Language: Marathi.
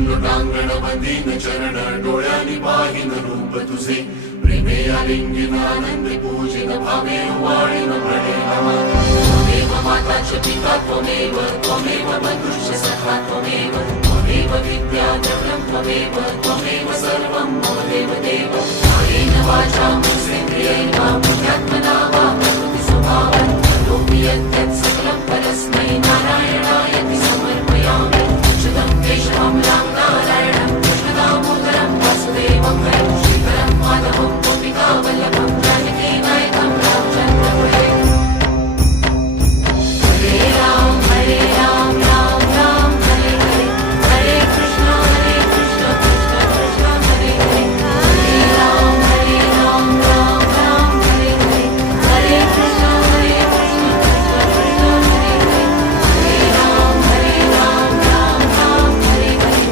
लोटांगण बंदीन चरण डोळ्यांनी पाहिन रूप तुझे प्रेमे आलिंगन आनंद पूजिन भावे वाळीन प्रणेम त्वमेव माता च पिता त्वमेव त्वमेव बंधुश्च सखा त्वमेव त्वमेव विद्या द्रव्यं त्वमेव त्वमेव सर्वं मम देव देव कायेन वाचा मनसेन्द्रियेण बुद्ध्यात्मना वा प्रकृति स्वभावात् करोमि यत् सकलं परस्मै नारायणाय समर्पयामि शुद्धं तेषां